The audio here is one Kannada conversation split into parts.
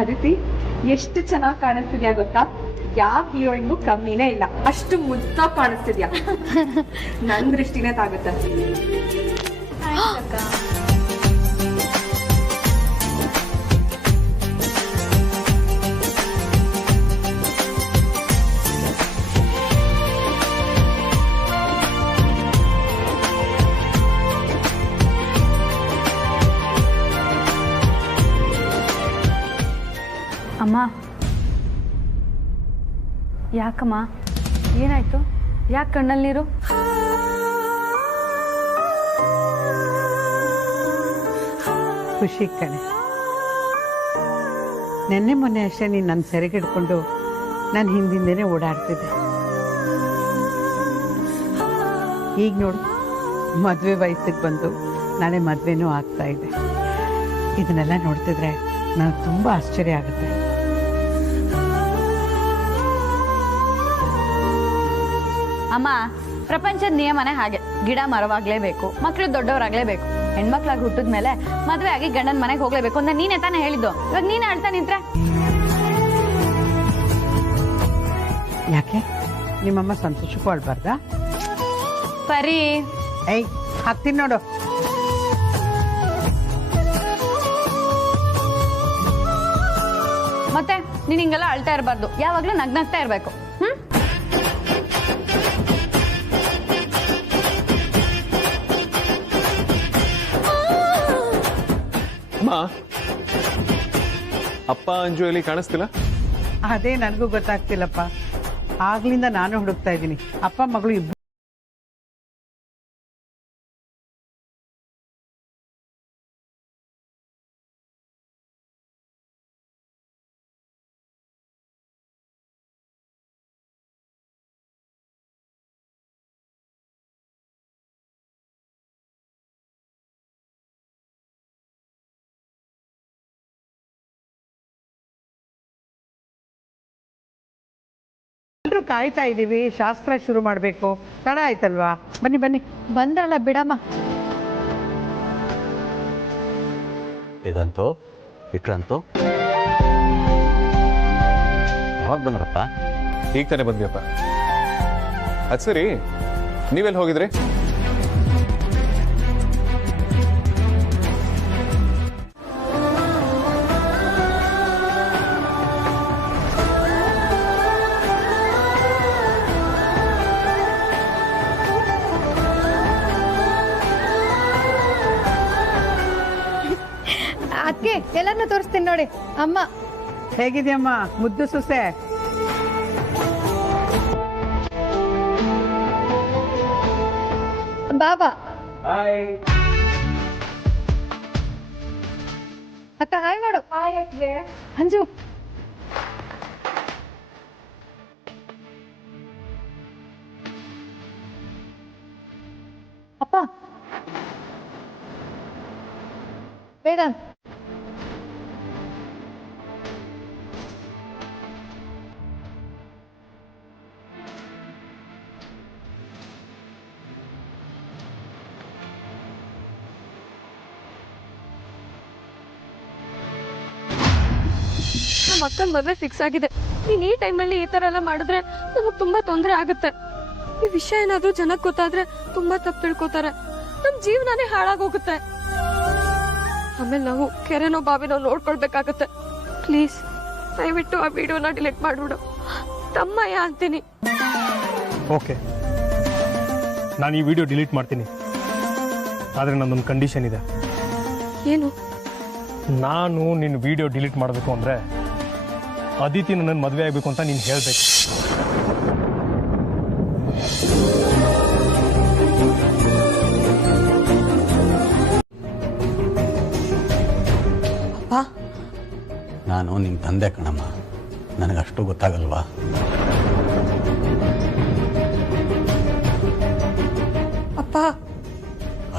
ಅದಿತಿ ಎಷ್ಟು ಚೆನ್ನಾಗಿ ಕಾಣಿಸ್ತಿದ್ಯಾ ಗೊತ್ತಾ? ಯಾವ ಹೀರೋಯಿನ್ಗೂ ಕಮ್ಮಿನೇ ಇಲ್ಲ, ಅಷ್ಟು ಮುದ್ದಾಗಿ ಕಾಣಿಸ್ತಿದ್ಯಾ. ನನ್ ದೃಷ್ಟಿನೇ ತಾಗುತ್ತೆ. ಅಮ್ಮ, ಯಾಕಮ್ಮ, ಏನಾಯ್ತು? ಯಾಕೆ ಕಣ್ಣಲ್ಲಿ ನೀರು? ಖುಷಿ ಕಣೆ. ನೆನ್ನೆ ಮೊನ್ನೆ ಅಷ್ಟೇ ನೀನು ನನ್ನ ಸೆರೆಗೆ ಹಿಡ್ಕೊಂಡು ನಾನು ಹಿಂದಿಂದೇನೆ ಓಡಾಡ್ತಿದ್ದೆ. ಈಗ ನೋಡು, ಮದುವೆ ವಯಸ್ಸಿಗೆ ಬಂದು ನಾಳೆ ಮದುವೆನೂ ಆಗ್ತಾ ಇದೆ. ಇದನ್ನೆಲ್ಲ ನೋಡ್ತಿದ್ರೆ ನನಗೆ ತುಂಬ ಆಶ್ಚರ್ಯ ಆಗುತ್ತೆ. ಅಮ್ಮ, ಪ್ರಪಂಚದ ನಿಯಮನೇ ಹಾಗೆ. ಗಿಡ ಮರವಾಗ್ಲೇಬೇಕು, ಮಕ್ಕಳು ದೊಡ್ಡವರಾಗ್ಲೇಬೇಕು. ಹೆಣ್ಮಕ್ಳಾಗಿ ಹುಟ್ಟಿದ ಮೇಲೆ ಮದುವೆ ಆಗಿ ಗಂಡನ ಮನೆಗೆ ಹೋಗ್ಲೇಬೇಕು ಅಂತ ನೀನೇ ತಾನೇ ಹೇಳಿದ್ದು. ಇವಾಗ ನೀನೇ ಹೇಳ್ತಾ ನಿಂತ್ರೆ ಯಾಕೆ ನಿಮ್ಮಮ್ಮ ಸಂತೋಷಕ್ಕೂ ಆಡ್ಬಾರ್ದಾ? ಸರಿ. ಏಯ್, ಹಾಕ್ತೀನಿ ನೋಡು. ಮತ್ತೆ ನೀನ್ ಹಿಂಗೆಲ್ಲ ಅಳ್ತಾ ಇರಬಾರ್ದು, ಯಾವಾಗ್ಲೂ ನಗ್ನಗ್ತಾ ಇರ್ಬೇಕು. ಅಪ್ಪ ಅಂಜು ಎಲ್ಲಿ ಕಾಣಿಸ್ತಿಲ್ಲ? ಅದೇ ನನಗೂ ಗೊತ್ತಾಗ್ತಿಲ್ಲಪ್ಪ. ಆಗ್ಲಿಂದ ನಾನು ಹುಡುಕ್ತಾ ಇದ್ದೀನಿ. ಅಪ್ಪ ಮಗಳು ಇಬ್ಬರು. ಎಲ್ಲರೂ ಕಾಯ್ತಾ ಇದ್ದೀವಿ, ಶಾಸ್ತ್ರ ಶುರು ಮಾಡಬೇಕು. ತಡ ಆಯ್ತಲ್ವಾ? ಬನ್ನಿ ಬನ್ನಿ. ಬಂದ್ರಲ್ಲ ಬಿಡಮ್ಮ. ಇದಂತೂ ಇಟ್ರಂತೂ ಯಾವಾಗ ಬಂದ್ರಪ್ಪ? ಈಗ ತಾನೇ ಬಂದ್ಯಪ್ಪ. ಅದು ಸರಿ, ನೀವೆಲ್ಲಿ ಹೋಗಿದ್ರಿ? ಅದಕ್ಕೆ ಎಲ್ಲರನ್ನೂ ತೋರಿಸ್ತೀನಿ ನೋಡಿ. ಅಮ್ಮ ಹೇಗಿದೆಯಮ್ಮ ಮುದ್ದು ಸೊಸೆ? ಬಾಬಾ. ಅಕ್ಕ ಹಾಯ್ ಮಾಡು. ಅಂಜು, ಅಪ್ಪ ಬೇಡ. ನಮ್ಮ ಅಕ್ಕನ ಮದುವೆ ಫಿಕ್ಸ್ ಆಗಿದೆ. ನೀನ್ ಈ ಟೈಮಲ್ಲಿ ಈ ತರ ಎಲ್ಲ ಮಾಡಿದ್ರೆ ನಮಗ್ ತುಂಬಾ ತೊಂದರೆ ಆಗುತ್ತೆ. ಈ ವಿಷಯ ಏನಾದ್ರೂ ಜನಕ್ಕೆ ಗೊತ್ತಾದ್ರೆ ತುಂಬಾ ತಪ್ಪು ತಿಳ್ಕೊತಾರೆ. ನಮ್ ಜೀವನನೇ ಹಾಳಾಗೋಗುತ್ತೆ. ಆಮೇಲೆ ನಾವು ಕೆರೆನೋ ಬಾವಿನೋ ನೋಡ್ಕೊಳ್ಬೇಕಾಗತ್ತೆ. ಪ್ಲೀಸ್ ದಯವಿಟ್ಟು ಆ ವಿಡಿಯೋನ ಡಿಲೀಟ್ ಮಾಡ್ಬಿಡು. ತಮ್ಮಯ್ಯ ಅಂತೀನಿ. ಓಕೆ, ನಾನು ಈ ವಿಡಿಯೋ ಡಿಲೀಟ್ ಮಾಡ್ತೀನಿ. ಆದರೆ ನನ್ನೊಂದು ಕಂಡೀಷನ್ ಇದೆ. ಏನು? ನಾನು ನಿನ್ನ ವಿಡಿಯೋ ಡಿಲೀಟ್ ಮಾಡಬೇಕು ಅಂದರೆ ಅದಿತಿ ನನ್ನ ಮದುವೆ ಆಗಬೇಕು ಅಂತ ನೀನು ಹೇಳಬೇಕು. ನಾನು ನಿಮ್ಮ ತಂದೆ ಕಣಮ್ಮ, ನನಗಷ್ಟು ಗೊತ್ತಾಗಲ್ವಾ? ಅಪ್ಪ,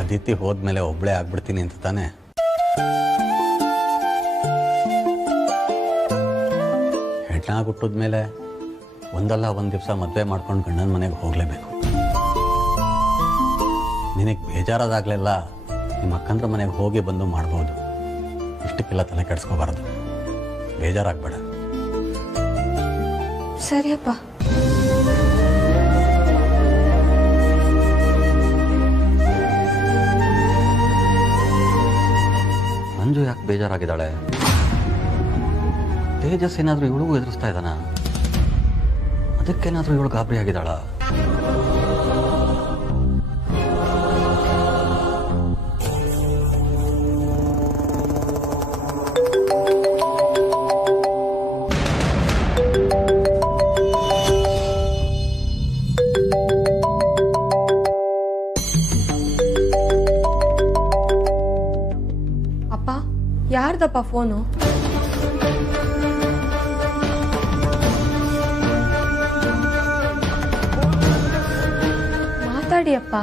ಅದಿತಿ ಹೋದ್ಮೇಲೆ ಒಬ್ಬಳೇ ಆಗ್ಬಿಡ್ತೀನಿ ಅಂತ ತಾನೆ? ಹೆಣ್ಣಾಗಿ ಹುಟ್ಟಿದ್ಮೇಲೆ ಒಂದಲ್ಲ ಒಂದು ದಿವಸ ಮದುವೆ ಮಾಡ್ಕೊಂಡು ಗಂಡನ ಮನೆಗೆ ಹೋಗಲೇಬೇಕು. ನಿನಗೆ ಬೇಜಾರಾದಾಗಲೆಲ್ಲ ನಿಮ್ಮ ಅಕ್ಕಂದ್ರ ಮನೆಗೆ ಹೋಗಿ ಬಂದು ಮಾಡ್ಬೋದು. ಇಷ್ಟಕ್ಕೆಲ್ಲ ತಲೆ ಕೆಡಿಸ್ಕೋಬಾರ್ದು. ಬೇಜಾರಾಗಬೇಡ. ಸರಿಯಪ್ಪ. ಮಂಜು ಯಾಕೆ ಬೇಜಾರಾಗಿದ್ದಾಳೆ? ತೇಜಸ್ ಏನಾದರೂ ಇವಳಿಗೂ ಎದುರಿಸ್ತಾ ಇದ್ದಾನ? ಅದಕ್ಕೇನಾದರೂ ಇವಳು ಗಾಬರಿ ಆಗಿದ್ದಾಳ? ಅಪ್ಪ, ಯಾರ್ದಪ್ಪ ಫೋನು? ಮಾತಾಡಿಯಪ್ಪ.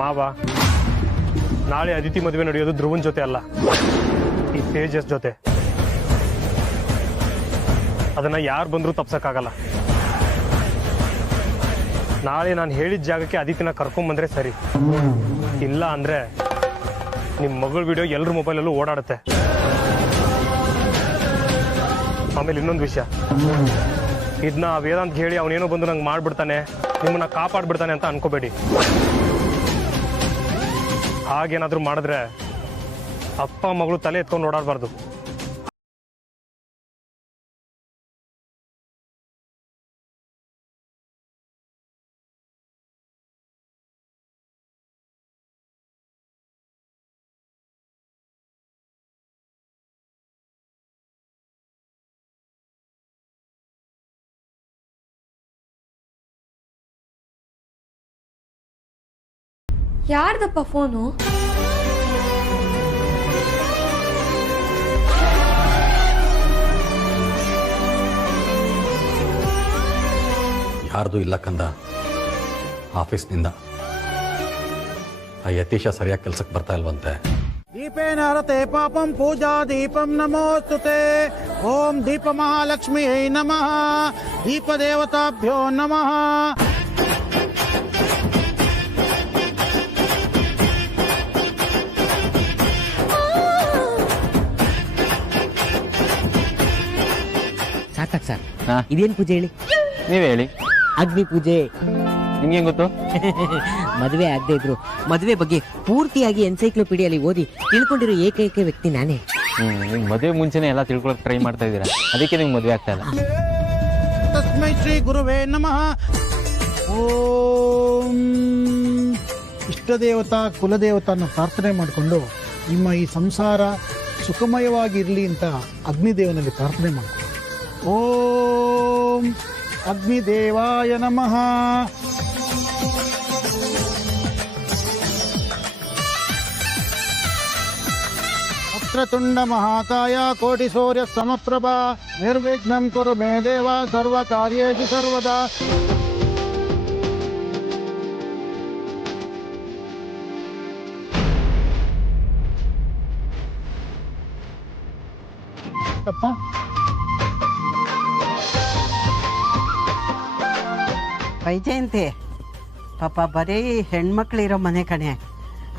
ಮಾವ, ನಾಳೆ ಅದಿತಿ ಮದುವೆ ನಡೆಯೋದು ಧ್ರುವನ್ ಜೊತೆ ಅಲ್ಲ, ಈ ತೇಜಸ್ ಜೊತೆ. ಅದನ್ನ ಯಾರು ಬಂದರೂ ತಪ್ಸಕ್ಕಾಗಲ್ಲ. ನಾಳೆ ನಾನು ಹೇಳಿದ ಜಾಗಕ್ಕೆ ಅದಿತಿನ ಕರ್ಕೊಂಬಂದ್ರೆ ಸರಿ, ಇಲ್ಲ ಅಂದ್ರೆ ನಿಮ್ಮ ಮಗಳ ವಿಡಿಯೋ ಎಲ್ಲರ ಮೊಬೈಲಲ್ಲೂ ಓಡಾಡುತ್ತೆ. ಆಮೇಲೆ ಇನ್ನೊಂದು ವಿಷಯ, ಇದನ್ನ ವೇದಾಂತ್ ಹೇಳಿ ಅವನೇನೋ ಬಂದು ನಂಗೆ ಮಾಡ್ಬಿಡ್ತಾನೆ, ನಿಮ್ಮನ್ನ ಕಾಪಾಡ್ಬಿಡ್ತಾನೆ ಅಂತ ಅನ್ಕೋಬೇಡಿ. ಹಾಗೇನಾದ್ರೂ ಮಾಡಿದ್ರೆ ಅಪ್ಪ ಮಗಳು ತಲೆ ಎತ್ಕೊಂಡು ಓಡಾಡಬಾರ್ದು. ಯಾರ್ದಪ್ಪ ಫೋನು? ಯಾರ್ದು ಇಲ್ಲ ಕಂದ, ಆಫೀಸ್ನಿಂದ. ಆ ಯತೀಶ ಸರಿಯಾಗಿ ಕೆಲ್ಸಕ್ಕೆ ಬರ್ತಾ ಇಲ್ವಂತೆ. दीपेन हरते पापं पूजा दीपं नमोस्तुते. ओम दीप महालक्ष्म्यै नमः. दीप देवताभ्यो नमः. ಸಾಕಾಗ್ ಸರ್, ಇದೇನ್ ಪೂಜೆ ಹೇಳಿ? ನೀವೇ ಹೇಳಿ. ಅಗ್ನಿ ಪೂಜೆ. ನಿಮ್ಗೆ ಗೊತ್ತು? ಮದುವೆ ಆಗದೆ ಇದ್ರು ಮದುವೆ ಬಗ್ಗೆ ಪೂರ್ತಿಯಾಗಿ ಎನ್ಸೈಕ್ಲೋಪೀಡಿಯಲ್ಲಿ ಓದಿ ತಿಳ್ಕೊಂಡಿರೋ ಏಕೈಕ ವ್ಯಕ್ತಿ ನಾನೇ. ನಿಮ್ ಮದುವೆ ಮುಂಚೆನೆ ಎಲ್ಲ ತಿಳ್ಕೊಳಕ್ ಟ್ರೈ ಮಾಡ್ತಾ ಇದ್ದೀರಾ, ಅದಕ್ಕೆ ನಿಮ್ಗೆ ಮದುವೆ ಆಗ್ತಾ ಇಲ್ಲ. तस्मै श्री गुरुवे नमः. ಓಂ ಇಷ್ಟದೇವತಾ ಕುಲದೇವತಾನ ಪ್ರಾರ್ಥನೆ ಮಾಡಿಕೊಂಡು ನಿಮ್ಮ ಈ ಸಂಸಾರ ಸುಖಮಯವಾಗಿರಲಿ ಅಂತ ಅಗ್ನಿದೇವನಲ್ಲಿ ಪ್ರಾರ್ಥನೆ ಮಾಡಿಕೊಂಡು ಓಂ ಅಗ್ನಿದೇವಾಯ ನಮಃ. ವಕ್ರತುಂಡ ಮಹಾಕಾಯ ಕೋಟಿ ಸೂರ್ಯ ಸಮಪ್ರಭಾ ನಿರ್ವಿಘ್ನಂ ಕುರು ಮೇ ದೇವ ಸರ್ವ ಕಾರ್ಯೇಷು ಸರ್ವದಾ. ಅಪ್ಪ ವೈಜಯಂತಿ ಪಾಪ ಬರೀ ಹೆಣ್ಮಕ್ಳಿರೋ ಮನೆ ಕಣೆ.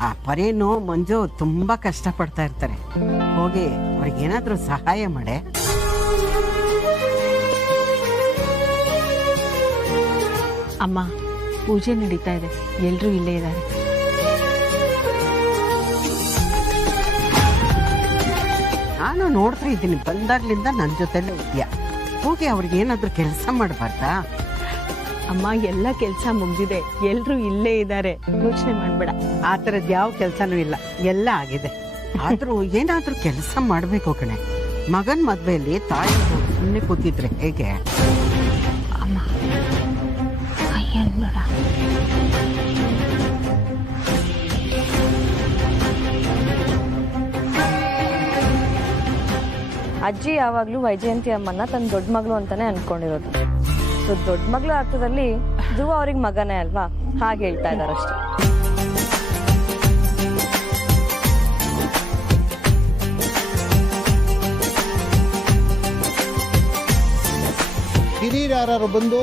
ಆ ಪರೇನು ಮಂಜು ತುಂಬ ಕಷ್ಟಪಡ್ತಾ ಇರ್ತಾರೆ. ಹೋಗಿ ಅವ್ರಿಗೇನಾದರೂ ಸಹಾಯ ಮಾಡೆ. ಅಮ್ಮ, ಪೂಜೆ ನಡೀತಾ ಇದೆ, ಎಲ್ಲರೂ ಇಲ್ಲೇ ಇದ್ದಾರೆ. ನಾನು ನೋಡ್ತಾ ಇದ್ದೀನಿ, ಬಂದಾಗ್ಲಿಂದ ನನ್ನ ಜೊತೆಲೇ ಇದೆಯಾ. ಹೋಗಿ ಅವ್ರಿಗೇನಾದರೂ ಕೆಲಸ ಮಾಡಬಾರ್ದಾ? ಅಮ್ಮ, ಎಲ್ಲ ಕೆಲಸ ಮುಗ್ದಿದೆ, ಎಲ್ಲರೂ ಇಲ್ಲೇ ಇದ್ದಾರೆ, ಯೋಚನೆ ಮಾಡ್ಬೇಡ. ಆ ಥರದ್ದು ಯಾವ ಕೆಲಸನೂ ಇಲ್ಲ, ಎಲ್ಲ ಆಗಿದೆ. ಆದರೂ ಏನಾದರೂ ಕೆಲಸ ಮಾಡಬೇಕು ಕಣೆ. ಮಗನ ಮದುವೆಯಲ್ಲಿ ತಾಯಿ ಸುಮ್ಮನೆ ಕೂತಿದ್ರೆ ಹೇಗೆ? ಅಮ್ಮ, ಬೇಡ. ಅಜ್ಜಿ ಯಾವಾಗ್ಲೂ ವೈಜಯಂತಿ ಅಮ್ಮನ್ನ ತನ್ನ ದೊಡ್ಡ ಮಗಳು ಅಂತಾನೆ ಅನ್ಕೊಂಡಿರೋದು. ಸೊ ದೊಡ್ಡ ಮಗಳು ಅರ್ಥದಲ್ಲಿ ಧ್ರುವ ಅವ್ರಿಗೆ ಮಗನೇ ಅಲ್ವಾ, ಹಾಗೆ ಹೇಳ್ತಾ ಇದಾರಷ್ಟೇ. ಹಿರಿಯರು ಯಾರು ಬಂದು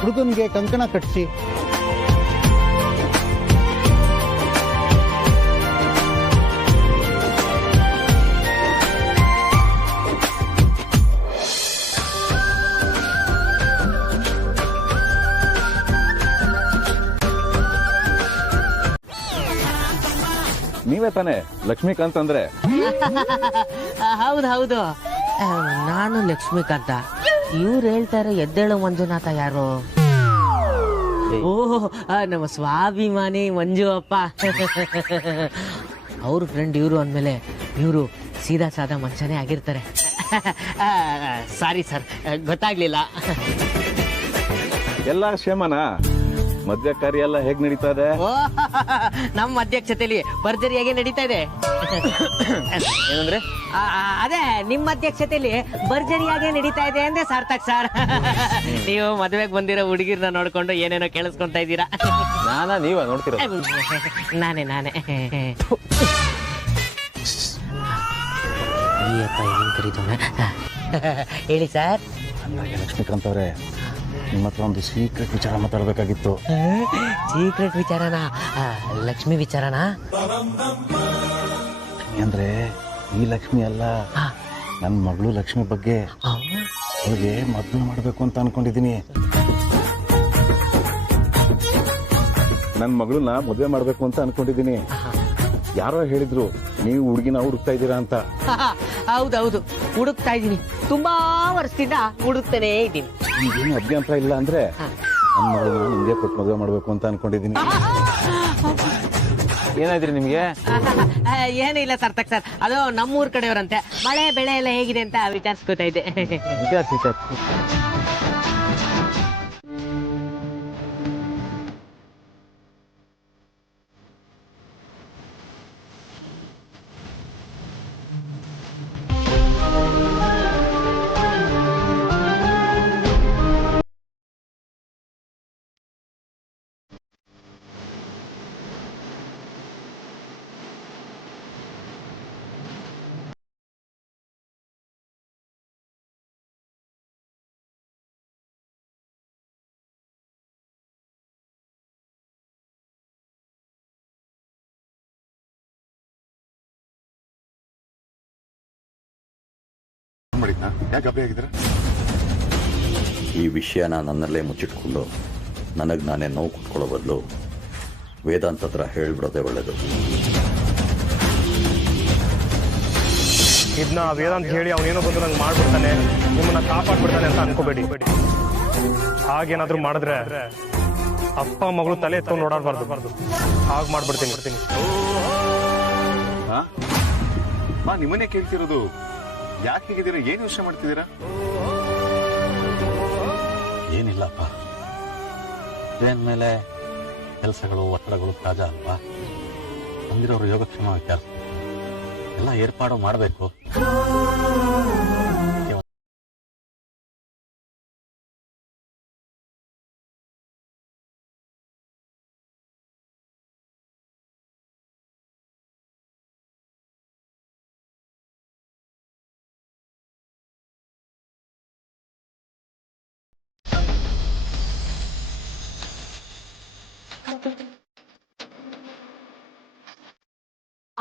ಹುಡುಗನಿಗೆ ಕಂಕಣ ಕಟ್ಟಿಸಿ ನೀವೇ ತಾನೇ ಲಕ್ಷ್ಮೀಕಾಂತ್ ಅಂದ್ರೆ? ಹೌದು ಹೌದು, ನಾನು ಲಕ್ಷ್ಮೀಕಾಂತ. ಇವ್ರು ಹೇಳ್ತಾರೆ ಎದ್ದೇಳು ಮಂಜುನಾಥ ಯಾರು? ಓಹ್, ನಮ್ಮ ಸ್ವಾಭಿಮಾನಿ ಮಂಜು ಅಪ್ಪ. ಅವ್ರ ಫ್ರೆಂಡ್ ಇವರು ಅಂದಮೇಲೆ ಇವರು ಸೀದಾ ಸಾದಾ ಮನುಷ್ಯನೇ ಆಗಿರ್ತಾರೆ. ಸಾರಿ ಸರ್, ಗೊತ್ತಾಗ್ಲಿಲ್ಲ. ಎಲ್ಲ ಕ್ಷೇಮನ? ಮದ್ವೆ ಕಾರ್ಯ ಎಲ್ಲ ಹೇಗ್ ನಡೀತಾ ಇದೆ? ನಮ್ಮ ಅಧ್ಯಕ್ಷತೆಯಲ್ಲಿ ಭರ್ಜರಿಯಾಗಿ ನಡೀತಾ ಇದೆ. ಏನಂದ್ರೆ? ಅದೇ ನಿಮ್ಮ ಅಧ್ಯಕ್ಷತೆಯಲ್ಲಿ ಭರ್ಜರಿಯಾಗಿ ನಡೀತಾ ಇದೆ ಅಂದ್ರೆ ಸಾರ್ಥಕ್ ಸರ್. ನೀವು ಮದುವೆಗೆ ಬಂದಿರೋ ಹುಡುಗಿರ್ನ ನೋಡ್ಕೊಂಡು ಏನೇನೋ ಕೇಳಿಸ್ಕೊಂತ ಇದ್ದೀರಾ. ನೀವ ನೋಡ್ತೀರ? ನಾನೇ ಈ ಅಪ್ಪ ಏನೇನು ಕರೀತಾನೆ. ಹೇಳಿ ಸರ್. ಲಕ್ಷ್ಮೀಕಾಂತ್ ಅವರೇ, ನಿಮ್ಮ ಹತ್ರ ಒಂದು ಸೀಕ್ರೆಟ್ ವಿಚಾರ ಮಾತಾಡಬೇಕಾಗಿತ್ತು. ಸೀಕ್ರೆಟ್ ವಿಚಾರನಾ? ಲಕ್ಷ್ಮಿ ವಿಚಾರನಾ? ಅಂದ್ರೆ ಈ ಲಕ್ಷ್ಮಿ ಅಲ್ಲ, ನನ್ನ ಮಗಳು ಲಕ್ಷ್ಮಿ ಬಗ್ಗೆ. ಅವ್ರಿಗೆ ಮದುವೆ ಮಾಡಬೇಕು ಅಂತ ಅನ್ಕೊಂಡಿದ್ದೀನಿ. ನನ್ನ ಮಗಳನ್ನ ಮದುವೆ ಮಾಡ್ಬೇಕು ಅಂತ ಅನ್ಕೊಂಡಿದ್ದೀನಿ. ಯಾರೋ ಹೇಳಿದ್ರು ನೀವು ಹುಡುಗಿನ ಹುಡುಕ್ತಾ ಇದ್ದೀರಾ ಅಂತ. ಹೌದೌದು, ಹುಡುಕ್ತಾ ಇದ್ದೀನಿ. ತುಂಬಾ ವರ್ಷದಿಂದ ಹುಡುಕ್ತಾನೇ ಇದ್ದೀನಿ. ಈಗೇನು ಅಭ್ಯಂತರ ಇಲ್ಲ ಅಂದ್ರೆ ನನ್ನ ಮಗಳನ್ನ ನಿಮ್ಗೆ ಕೊಟ್ಟು ಮದುವೆ ಮಾಡಬೇಕು ಅಂತ ಅನ್ಕೊಂಡಿದ್ದೀನಿ. ಏನಾಯ್ತ್ರಿ ನಿಮ್ಗೆ? ಏನೂ ಇಲ್ಲ ಸಾರ್ಥಕ್ ಸರ್, ಅದು ನಮ್ಮೂರ್ ಕಡೆಯವರಂತೆ. ಮಳೆ ಬೆಳೆ ಎಲ್ಲ ಹೇಗಿದೆ ಅಂತ ವಿಚಾರಿಸ್ಕೊತಾ ಇದ್ದೆ. ಈ ವಿಷಯನ ನನ್ನಲ್ಲೇ ಮುಚ್ಚಿಟ್ಕೊಂಡು ನನಗೆ ನಾನೇ ನೋವು ಕೊಟ್ಕೊಳ್ಳೋ ಬದಲು ವೇದಾಂತ ಹತ್ರ ಹೇಳ್ಬಿಡೋದೇ ಒಳ್ಳೇದು. ಇದನ್ನ ವೇದಾಂತ ಹೇಳಿ ಅವನೇನೋ ಬಂದು ನಂಗೆ ಮಾಡ್ಬಿಡ್ತಾನೆ, ನಿಮ್ಮನ್ನ ಕಾಪಾಡ್ಬಿಡ್ತಾನೆ ಅಂತ ಅನ್ಕೋಬೇಡಿ. ಹಾಗೇನಾದ್ರೂ ಮಾಡಿದ್ರೆ ಅಪ್ಪ ಮಗಳು ತಲೆ ಎತ್ಕೊಂಡು ಓಡಾಡ್ಬಾರ್ದು. ಹಾಗೆ ಮಾಡ್ಬಿಡ್ತೀನಿ. ನಿಮ್ಮನ್ನೇ ಕೇಳ್ತಿರೋದು. ಯಾಕೆ ಹೀಗಿದ್ದೀರಾ? ಏನ್ ಯೋಚನೆ ಮಾಡ್ತಿದ್ದೀರಾ? ಏನಿಲ್ಲಪ್ಪ, ಟ್ರೈನ್ ಮೇಲೆ ಕೆಲಸಗಳು ಒತ್ತಡಗಳು ಸಹಜ ಅಲ್ವಾ? ಬಂದಿರೋರು ಯೋಗಕ್ಷೇಮ ವಿಚಾರ ಎಲ್ಲ ಏರ್ಪಾಡು ಮಾಡಬೇಕು.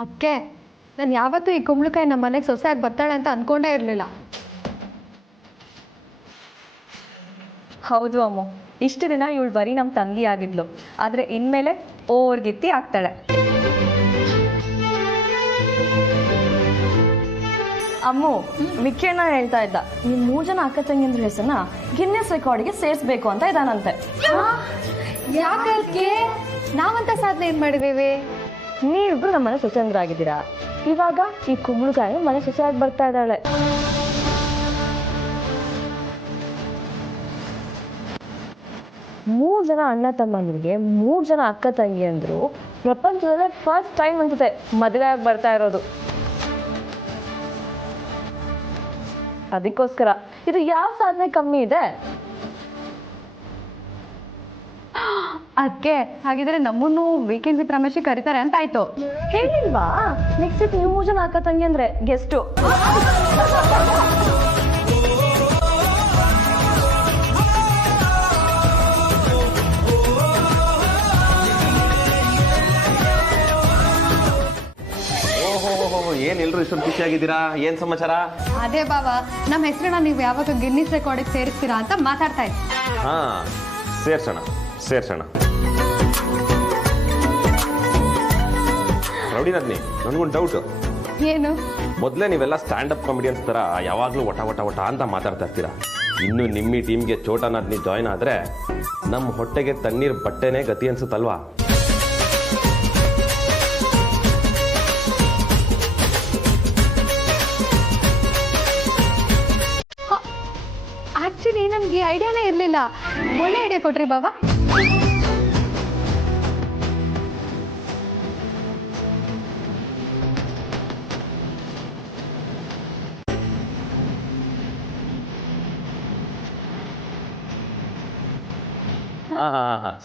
ಅಕ್ಕೆ, ನಾನು ಯಾವತ್ತೂ ಈ ಕುಂಬಳಕಾಯಿ ನಮ್ಮ ಮನೆಗೆ ಸೊಸೆಯಾಗಿ ಬರ್ತಾಳೆ ಅಂತ ಅನ್ಕೊಂಡೇ ಇರಲಿಲ್ಲ. ಹೌದು ಅಮ್ಮ, ಇಷ್ಟು ದಿನ ಇವಳು ಬರೀ ನಮ್ಮ ತಂಗಿ ಆಗಿದ್ಲು, ಆದರೆ ಇನ್ಮೇಲೆ ಓರ್ಗಿತ್ತಿ ಆಗ್ತಾಳೆ. ಅಮ್ಮು, ಮಿಕ್ಕಣ್ಣ ಹೇಳ್ತಾ ಇದ್ದ, ಈ 3 ಜನ ಅಕ್ಕ ತಂಗಿಯಂದ್ರ ಹೆಸರನ್ನ ಗಿನ್ನೆಸ್ ರೆಕಾರ್ಡ್ಗೆ ಸೇರಿಸ್ಬೇಕು ಅಂತ ಇದ್ದಾನಂತೆ. ಯಾಕೆ? ನಾವಂತ ಸಾಧನೆ ಏನ್ ಮಾಡಿದ್ದೀವಿ? ನೀವಿಬ್ರು ನಮ್ಮ ಮನೆ ಸೊಸೆಂದ್ರ ಆಗಿದ್ದೀರಾ, ಇವಾಗ ಈ ಕುಂಬಳಕಾಯಿ ಮನೆ ಸೊಸೆಯಾಗಿ ಬರ್ತಾ ಇದ್ದಾಳೆ. ಮೂರು ಜನ ಅಣ್ಣ ತಮ್ಮಂದಿರಿಗೆ 3 ಜನ ಅಕ್ಕ ತಂಗಿ ಅಂದ್ರು ಪ್ರಪಂಚದಲ್ಲೇ ಫಸ್ಟ್ ಟೈಮ್ ಅನ್ಸುತ್ತೆ ಮದುವೆ ಆಗಿ ಬರ್ತಾ ಇರೋದು. ಅದಕ್ಕೋಸ್ಕರ ಇದು ಯಾವ ಸಾಧನೆ ಕಮ್ಮಿ ಇದೆ? ಅದಕ್ಕೆ ಹಾಗಿದ್ರೆ ನಮ್ಮನ್ನು ವೀಕೆಂಡ್ ವಿತ್ ರಮೇಶ್ ಕರೀತಾರೆ ಅಂತ ಆಯ್ತು. ಹೇಳಿಲ್ವಾ? ನೆಕ್ಸ್ಟ್ ವೀಕ್ 3 ಜನ ಅಕ್ಕ ತಂಗಿ ಅಂದ್ರೆ ಗೆಸ್ಟು. ಏನ್ ಎಲ್ರು ಇಷ್ಟೊಂದು ಖುಷಿಯಾಗಿದ್ದೀರಾ? ಏನ್ ಸಮಾಚಾರ? ಅದೇ ಬಾವಾ, ನಮ್ಮ ಹೆಸರನ್ನ ನೀವು ಯಾವಾಗ ಗಿನ್ನಿಸ್ ರೆಕಾರ್ಡಿಗೆ ಸೇರಿಸ್ತೀರಾ ಅಂತ ಮಾತಾಡ್ತಾ ಇದ್ದೆ. ಹಾ, ಸೇರ್ಸೋಣ. ರೌಡಿ ನದ್ನಿ, ನನಗೊಂದು ಡೌಟ್. ಏನು? ಮೊದಲೇ ನೀವೆಲ್ಲ ಸ್ಟ್ಯಾಂಡ್ ಅಪ್ ಕಾಮಿಡಿಯನ್ಸ್ ಥರ ಯಾವಾಗಲೂ ಒಟ ಒಟ ಒಟ ಅಂತ ಮಾತಾಡ್ತಾ ಇರ್ತೀರಾ. ಇನ್ನು ನಿಮ್ಮಿ ಟೀಮ್ಗೆ ಚೋಟಾ ನದ್ನಿ ಜಾಯ್ನ್ ಆದರೆ ನಮ್ಮ ಹೊಟ್ಟೆಗೆ ತಣ್ಣೀರು ಬಟ್ಟೆನೇ ಗತಿ ಅನ್ಸುತ್ತಲ್ವಾ? ಆಕ್ಚುಲಿ ನಮ್ಗೆ ಐಡಿಯಾನೇ ಇರಲಿಲ್ಲ. ಒಳ್ಳೆ ಐಡಿಯಾ ಕೊಟ್ರಿ ಬಾಬಾ.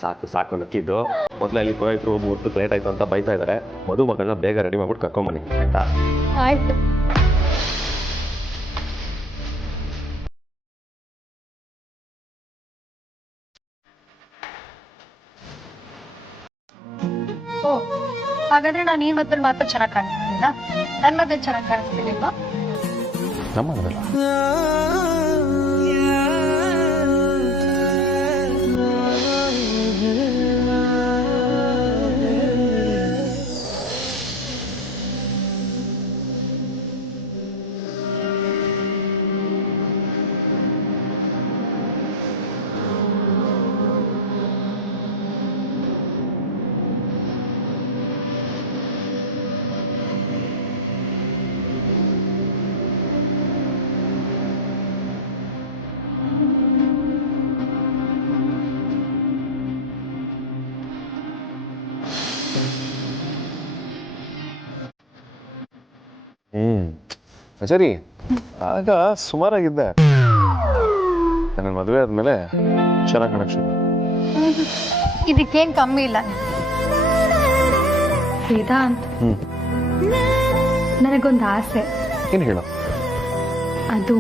ಸಾಕು ಸಾಕು ನಕ್ಕಿದ್ದು. ಮೊದಲೇ ಅಲ್ಲಿ ಹೋಯ್ತು ಮುಟ್ಟು ಲೇಟ್ ಆಯ್ತು ಅಂತ ಬೈತಾ ಇದ್ದಾರೆ. ಮದುಮಗಳನ್ನ ಬೇಗ ರೆಡಿ ಮಾಡ್ಬಿಟ್ಟು ಕರ್ಕೊಂಬನ್ನಿ ಆಯ್ತಾ? ಆಯ್ತು. ಓ, ಹಾಗಾದ್ರೆ ನಾನು ಈ ಮದ್ದಲ್ಲಿ ಮಾತ್ರ ಚೆನ್ನಾಗಿ ಕಾಣಿಸ್ತೀನಿಲ್ಲ, ನನ್ನ ಮದ್ದಲ್ಲಿ ಚೆನ್ನಾಗಿ ಕಾಣಿಸ್ತೀನಿಲ್ವಾ? ನಮ್ಮದಲ್ಲ. ಸರಿ, ಆಗ ಸುಮಾರಾಗಿದ್ದೆ. ನನ್ನ ಮದುವೆ ಆದ್ಮೇಲೆ ಚೆನ್ನಾಗಿ ಕಾಣಕ್ ಶುರು. ಇದಕ್ಕೇನ್ ಕಮ್ಮಿ ಇಲ್ಲ. ವೇದಾಂತ್, ನನಗೊಂದು ಆಸೆ. ಏನ್ ಹೇಳು? ಅದು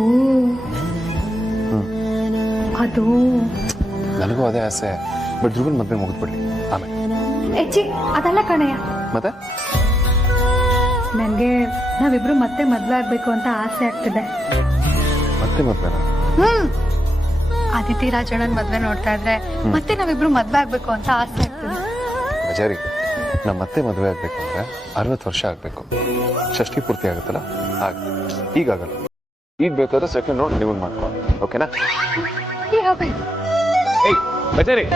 ಅದು ನನಗೂ ಅದೇ ಆಸೆ. ಬಟ್ ಧ್ರುವನ್ ಮದ್ವೆ ಮುಗಿದ್ಬಿಡ್ಲಿ ಆಮೇಲೆ. ಹೆಚ್ಚಿ ಅದಲ್ಲ ಕಣಯ್ಯ. ಮತ್ತೆ ನನ್ಗೆ ನಾವಿಬ್ರು ಮತ್ತೆ ಮದ್ವೆ ಆಗ್ಬೇಕು ಅಂತ ಆಸೆ ಆಗ್ತಿದೆ. ಮತ್ತೆ ಮದ್ವೆನಾ? ಅದಿತಿ ರಾಜಣ್ಣನ್ ಮದ್ವೆ ನೋಡ್ತಾ ಇದ್ರೆ ಮತ್ತೆ ನಾವಿಬ್ರು ಮದ್ವೆ ಆಗ್ಬೇಕು ಅಂತ ಆಸೆ ಆಗ್ತಿದೆ. ಅಜಾರಿ, ನಾ ಮತ್ತೆ ಮದ್ವೆ ಆಗ್ಬೇಕು ಅಂದ್ರೆ 60 ವರ್ಷ ಆಗ್ಬೇಕು. ಷಷ್ಠಿ ಪೂರ್ತಿ ಆಗುತ್ತಲ್ಲ ಆಗ. ಈಗಾಗಲ್ಲ. ಈಗ ಬೇಕಾದ್ರೆ ಸೆಕೆಂಡ್ ನೋಡಿ ನೀವು ಮಾಡ್ಕೊ. ಓಕೆನಾ? ಅಜಾರಿ,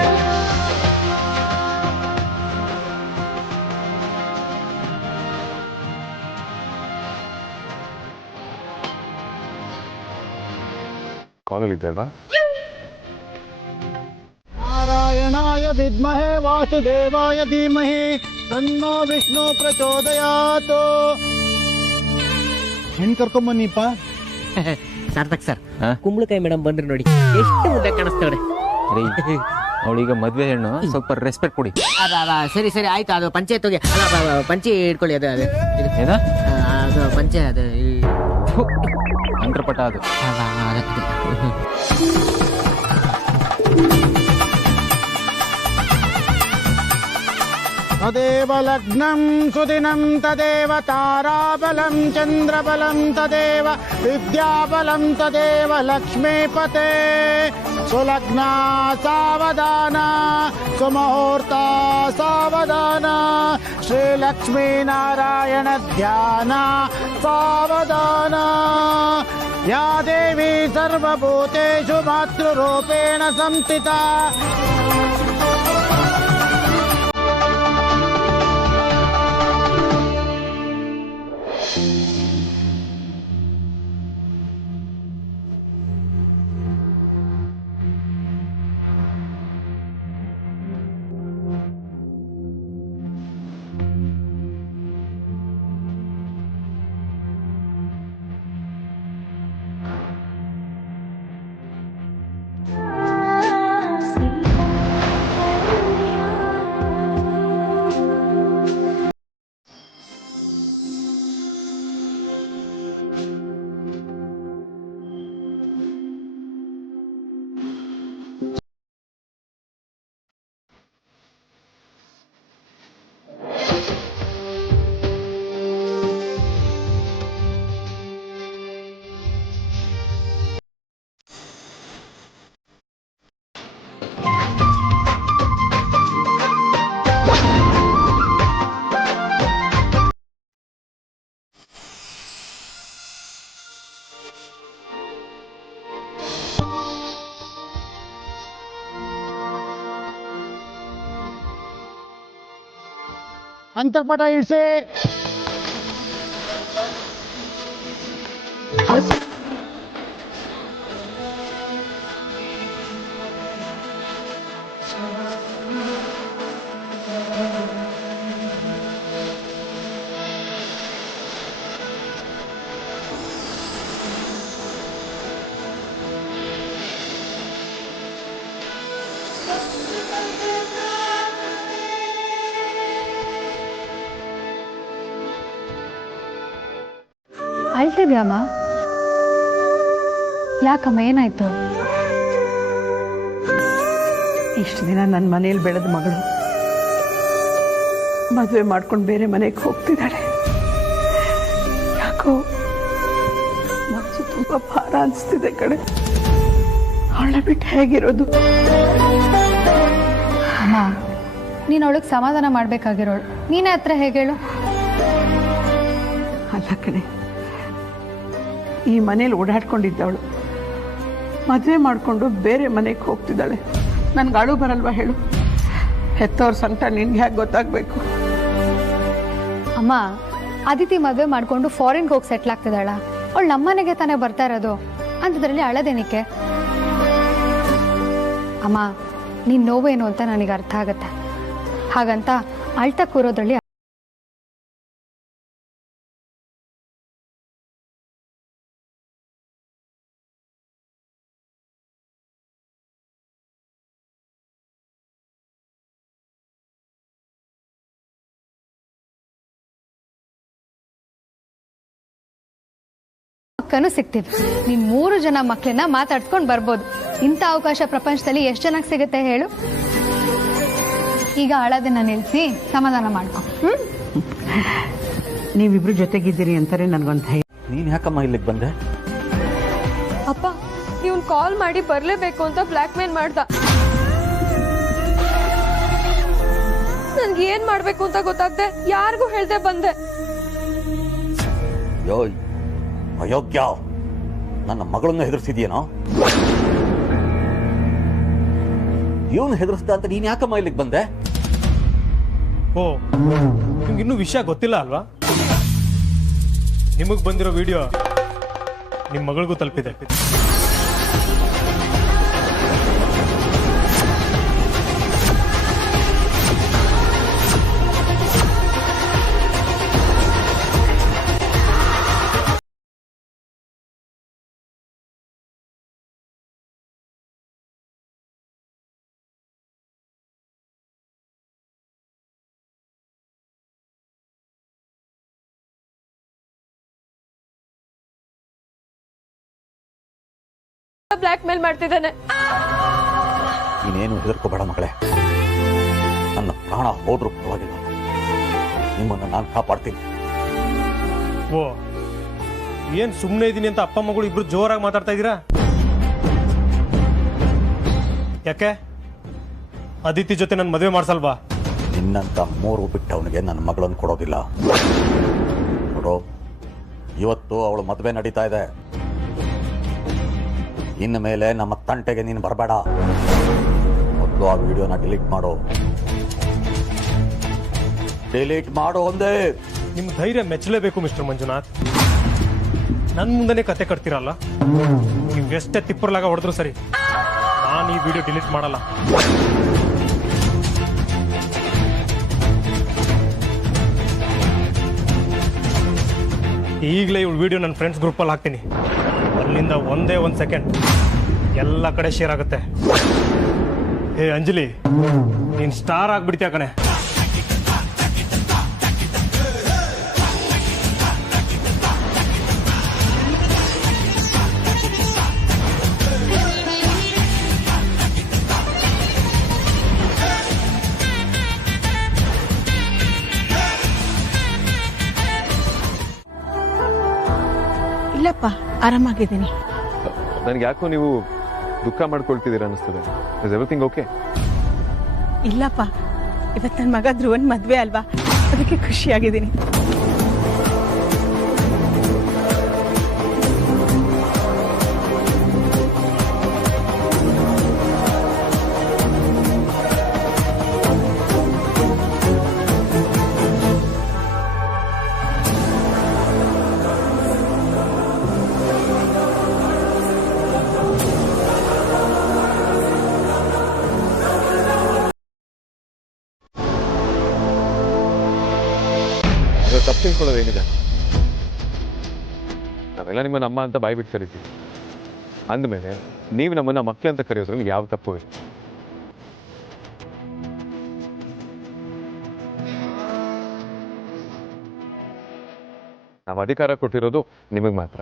ಕಾಲಲ್ಲಿದ್ದೆ ಅಲ್ವಾ? ನಾರಾಯಣಾಯ ವಿದ್ಮಹೇ ವಾಸುದೇವಾಯ ಧೀಮಹಿ ತನ್ನೋ ವಿಷ್ಣು ಪ್ರಚೋದಯಾತ್. ಹೆಣ್ ಕರ್ಕೊಂಬನ್ನಿಪ್ಪ. ಸಾರ್ಥಕ್ ಸರ್, ಕುಂಬಳಕಾಯಿ ಮೇಡಮ್ ಬಂದ್ರೆ ನೋಡಿ ಎಷ್ಟು ಮುದ್ದೆ ಕಾಣಿಸ್ತವ್ರೆ. ಅವಳೀಗ ಮದ್ವೆ ಹೆಣ್ಣು, ಸ್ವಲ್ಪ ರೆಸ್ಪೆಕ್ಟ್ ಕೊಡಿ. ಸರಿ ಸರಿ ಆಯ್ತು. ಅದು ಪಂಚಾಯತ್ಗೆ ಪಂಚಿ ಇಟ್ಕೊಳ್ಳಿ. ಅದು ಅದು ಏನ ಅದು ಪಂಚೆ ಅದು ಅಂತ್ರಪಟ ಅದು. ತದೇವ ಲಗ್ನಂ ಸುದಿನಂ ತದೇವ ತಾರಾಬಲಂ ಚಂದ್ರಬಲಂ ತದೇವ ವಿದ್ಯಾಬಲಂ ತದೇವ ಲಕ್ಷ್ಮೀಪತೆ. ಸುಲಗ್ನ ಸಾವಧಾನ, ಸುಮುಹೂರ್ತ ಸಾವಧಾನ, ಶ್ರೀಲಕ್ಷ್ಮೀನಾರಾಯಣ ಧ್ಯಾನ ಸಾವಧಾನ. ಯಾ ದೇವಿ ಸರ್ವಭೂತೇಷು ಮಾತೃರೂಪೇಣ ಸಂಸ್ಥಿತಾ. ಅಂತರ್ಪಟ ಇಳಿಸಿ. ಅಳ್ತಿದ್ಯಮ್ಮ? ಯಾಕಮ್ಮ, ಏನಾಯ್ತು? ಇಷ್ಟು ದಿನ ನನ್ನ ಮನೇಲಿ ಬೆಳೆದ ಮಗಳು ಮದುವೆ ಮಾಡ್ಕೊಂಡು ಬೇರೆ ಮನೆಗೆ ಹೋಗ್ತಿದ್ದಾಳೆ. ಯಾಕೋ ಮನಸ್ಸು ತುಂಬ ಭಾರ ಅನಿಸ್ತಿದೆ ಕಡೆ. ಅವಳ ಬಿಟ್ಟು ಹೇಗಿರೋದು? ಅಮ್ಮ, ನೀನು ಅವಳಿಗೆ ಸಮಾಧಾನ ಮಾಡ್ಬೇಕಾಗಿರೋಳು. ನೀನೇ ಹತ್ರ ಹೇಗೆ ಹೇಳು? ಅಲ್ಲ ಕಣೆ, ಈ ಮನೇಲಿ ಓಡಾಡ್ಕೊಂಡಿದ್ದವಳು ಮದುವೆ ಮಾಡಿಕೊಂಡು ಬೇರೆ ಮನೆಗೆ ಹೋಗ್ತಿದ್ದಾಳೆ. ನನ್ಗೆ ಅಳು ಬರಲ್ವಾ ಹೇಳು? ಹೆತ್ತವ್ರ ಸಂಕಟ ನಿನ್ಗೆ ಹೇಗೆ ಗೊತ್ತಾಗಬೇಕು? ಅಮ್ಮ, ಅದಿತಿ ಮದುವೆ ಮಾಡ್ಕೊಂಡು ಫಾರಿನ್ಗೆ ಹೋಗಿ ಸೆಟ್ಲ್ ಆಗ್ತಿದ್ದಾಳ. ಅವಳು ನಮ್ಮನೆಗೆ ತಾನೇ ಬರ್ತಾ ಇರೋದು. ಅಂಥದ್ರಲ್ಲಿ ಅಳದೇನಿಕ್ಕೆ? ಅಮ್ಮ, ನಿನ್ನ ನೋವೇನು ಅಂತ ನನಗೆ ಅರ್ಥ ಆಗುತ್ತೆ. ಹಾಗಂತ ಅಳ್ತಾ ಕೂರೋದ್ರಲ್ಲಿ ಅಕ್ಕನೂ ಸಿಗ್ತೀವಿ. ನೀನ್ 3 ಜನ ಮಕ್ಕಳನ್ನ ಮಾತಾಡ್ಸ್ಕೊಂಡು ಬರ್ಬೋದು. ಇಂಥ ಅವಕಾಶ ಪ್ರಪಂಚದಲ್ಲಿ ಎಷ್ಟು ಜನಕ್ಕೆ ಸಿಗುತ್ತೆ ಹೇಳು? ಈಗ ಅಳೋದನ್ನ ನಿಲ್ಲಿಸಿ ಸಮಾಧಾನ ಮಾಡ್ಕೊ. ನೀವಿಬ್ರು ಜೊತೆಗಿದ್ದೀರಿ ಅಂತಾರೆ ನನಗೊಂದು ಧೈರ್ಯ. ನೀನು ಯಾಕಮ್ಮ ಇಲ್ಲಿಗೆ ಬಂದೆ? ಅಪ್ಪ, ಇವ್ನ್ ಕಾಲ್ ಮಾಡಿ ಬರ್ಲೇಬೇಕು ಅಂತ ಬ್ಲ್ಯಾಕ್ ಮೇಲ್ ಮಾಡ್ದ. ನನ್ಗೆ ಏನ್ ಮಾಡ್ಬೇಕು ಅಂತ ಗೊತ್ತಾಗ್ದೆ ಯಾರಿಗೂ ಹೇಳ್ದೆ ಬಂದೆ. ಯೋಯ್ ಅಯೋಗ್ಯ, ನನ್ನ ಮಗಳನ್ನು ಹೆದರ್ಸಿದ್ಯೇನೋ? ಇವನು ಹೆದರ್ಸ್ದ ಅಂತ ನೀನ್ ಯಾಕಮ್ಮ ಇಲ್ಲಿಗೆ ಬಂದೆ? ಓ, ನಿಮ್ಗೆ ಇನ್ನೂ ವಿಷಯ ಗೊತ್ತಿಲ್ಲ ಅಲ್ವಾ? ನಿಮಗ್ ಬಂದಿರೋ ವಿಡಿಯೋ ನಿಮ್ ಮಗಳಿಗೂ ತಲುಪಿದೆ. ಬ್ಲ್ಯಾಕ್ ಮೇಲ್ ಮಾಡ್ತಿದ್ದಾನೆ. ನೀನೇನು ಹೆದರ್ಕೋಬೇಡ ಮಗಳೇ. ನನ್ನ ಪ್ರಾಣ ಹೋದ್ರೂ ಪರವಾಗಿಲ್ಲ, ನಿಮ್ಮನ್ನು ನಾನು ಕಾಪಾಡ್ತೀನಿ. ಓ, ಏನ್ ಸುಮ್ಮನೆ ಇದೀನಿ ಅಂತ ಅಪ್ಪ ಮಗಳು ಇಬ್ರು ಜೋರಾಗಿ ಮಾತಾಡ್ತಾ ಇದ್ದೀರಾ? ಯಾಕೆ ಅದಿತಿ ಜೊತೆ ನನ್ನ ಮದುವೆ ಮಾಡ್ಸಲ್ವಾ? ನಿನ್ನಂತ 3 ಬಿಟ್ಟವನಿಗೆ ನನ್ನ ಮಗಳನ್ನು ಕೊಡೋದಿಲ್ಲ. ನೋಡು, ಇವತ್ತು ಅವಳು ಮದುವೆ ನಡೀತಾ ಇದೆ. ಇನ್ನು ಮೇಲೆ ನಮ್ಮ ತಂಟೆಗೆ ನೀನು ಬರಬೇಡ. ಮೊದಲು ಆ ವಿಡಿಯೋನ ಡಿಲೀಟ್ ಮಾಡು. ಡಿಲೀಟ್ ಮಾಡು ಒಂದೇ. ನಿಮ್ ಧೈರ್ಯ ಮೆಚ್ಚಲೇಬೇಕು ಮಿಸ್ಟರ್ ಮಂಜುನಾಥ್. ನನ್ ಮುಂದೆನೆ ಕತೆ ಕಟ್ತಿರಲ್ಲ. ನೀವು ಎಷ್ಟೇ ತಿಪ್ಪರ್ಲಾಗ ಹೊಡೆದ್ರು ಸರಿ, ನಾನು ಈ ವಿಡಿಯೋ ಡಿಲೀಟ್ ಮಾಡಲ್ಲ. ಈಗಲೇ ಇವಳು ವಿಡಿಯೋ ನನ್ನ ಫ್ರೆಂಡ್ಸ್ ಗ್ರೂಪಲ್ಲಿ ಹಾಕ್ತೀನಿ. ಅಲ್ಲಿಂದ ಒಂದೇ 1 ಸೆಕೆಂಡ್ ಎಲ್ಲ ಕಡೆ ಶೇರ್ ಆಗುತ್ತೆ. ಹೇ ಅಂಜಲಿ, ನೀನ್ ಸ್ಟಾರ್ ಆಗ್ಬಿಡ್ತೀಯ ಕಣೆ. ಇಲ್ಲಪ್ಪ, ಆರಾಮಾಗಿದ್ದೀನಿ. ನನಗೆ ಯಾಕೋ ನೀವು ದುಃಖ ಮಾಡ್ಕೊಳ್ತಿದ್ದೀರಾ ಅನಿಸ್ತದೆ. Is everything okay? ಇಲ್ಲಪ್ಪ, ಇವತ್ತು ನನ್ನ ಮಗ ಧ್ರುವನ್ ಮದ್ವೆ ಅಲ್ವಾ, ಅದಕ್ಕೆ ಖುಷಿಯಾಗಿದ್ದೀನಿ. ಹೆದರ್ಕೊಳ್ಳೋದೇನಿದೆ? ನಾವೆಲ್ಲ ನಿಮ್ಮನ್ನ ಅಮ್ಮ ಅಂತ ಬಾಯಿ ಬಿಟ್ಟು ಕರಿತೀವಿ. ಅಂದಮೇಲೆ ನೀವು ನಮ್ಮನ್ನ ಮಕ್ಕಳು ಅಂತ ಕರೆಯೋದ್ರಲ್ಲಿ ಯಾವ ತಪ್ಪು ಇಲ್ಲ. ನಾವು ಅಧಿಕಾರ ಕೊಟ್ಟಿರೋದು ನಿಮಗೆ ಮಾತ್ರ.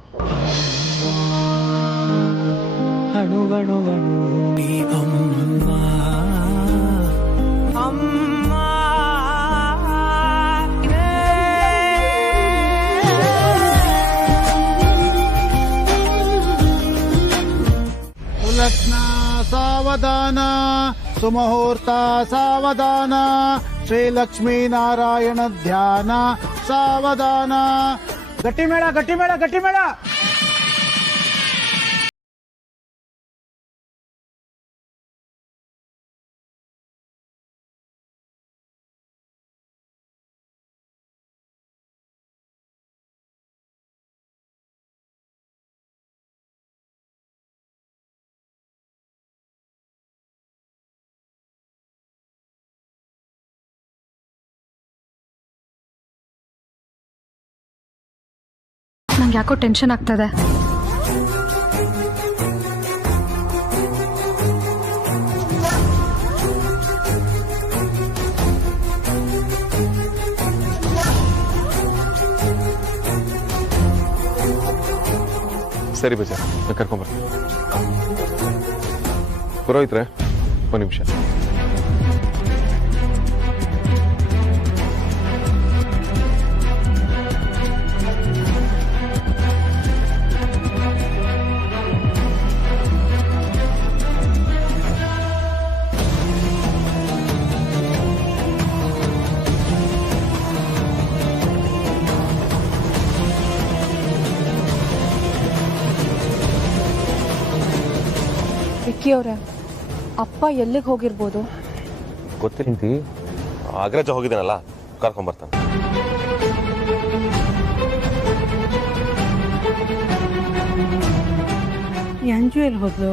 ಸುಲಗ್ನ ಸಾವಧಾನ, ಸುಮುಹೂರ್ತ ಸಾವಧಾನ, ಶ್ರೀಲಕ್ಷ್ಮೀನಾರಾಯಣ ಧ್ಯಾನ ಸಾವಧಾನ. ಗಟ್ಟಿ ಮೇಳ, ಗಟ್ಟಿ ಮೇಳ, ಗಟ್ಟಿ ಮೇಳ. ನಂಗೆ ಯಾಕೋ ಟೆನ್ಷನ್ ಆಗ್ತದೆ. ಸರಿ ಬಜ, ಕರ್ಕೊಂಬರ್ತೀನಿ. ಪುರೋಹಿತ್ರೆ, ಒಂದು ನಿಮಿಷ. ವಿಕ್ಕಿ ಅವ್ರೆ, ಅಪ್ಪ ಎಲ್ಲಿಗೆ ಹೋಗಿರ್ಬೋದು? ಗೊತ್ತಿಲ್ಲ, ಅಗ್ರಜ ಹೋಗಿದ್ದಾನಲ್ಲ, ಕರ್ಕೊಂಬರ್ತಾನೆ. ಅಂಜು ಎಲ್ಲಿ ಹೋದ್ಲು?